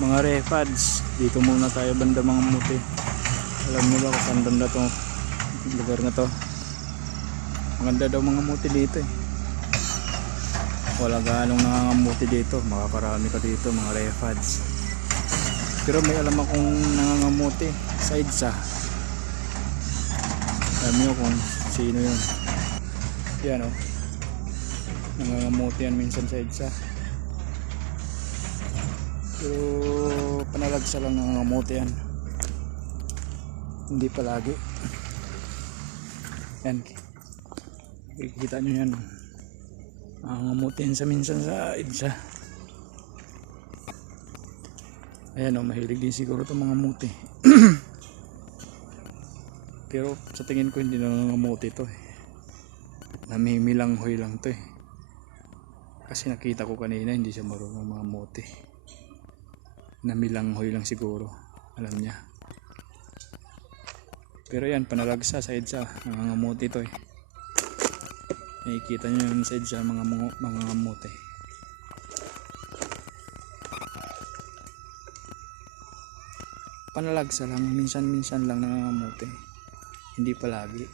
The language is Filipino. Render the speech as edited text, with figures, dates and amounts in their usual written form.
Mga refads, dito muna tayo banda mga muti. Alam niyo ba kung saan banda to lugar na to? Maganda daw mga muti dito eh. Wala ganong nangangamuti dito, makakarami ka dito mga refads. Pero may alam akong nangangamuti sa EDSA. Alam niyo kung sino yun. Yan o, nangangamuti yan minsan sa EDSA. Pero panalagsa lang nangangamuti yan, hindi palagi. Yan, kikita nyo yan, nangangamuti yan sa minsan sa EDSA. Ayan o, mahilig din siguro itong mga muti. Pero sa tingin ko hindi nangangamuti ito eh. Namimilanghoy lang ito eh. Kasi nakita ko kanina hindi siya marunong mga muti. Namilanghoy lang siguro, alam niya. Pero yan, panalagsa sa EDSA, nangangamuti ito eh. Nakikita nyo yun sa EDSA, mga ngamuti. Panalagsa lang, minsan-minsan lang nangangamuti, hindi palagi.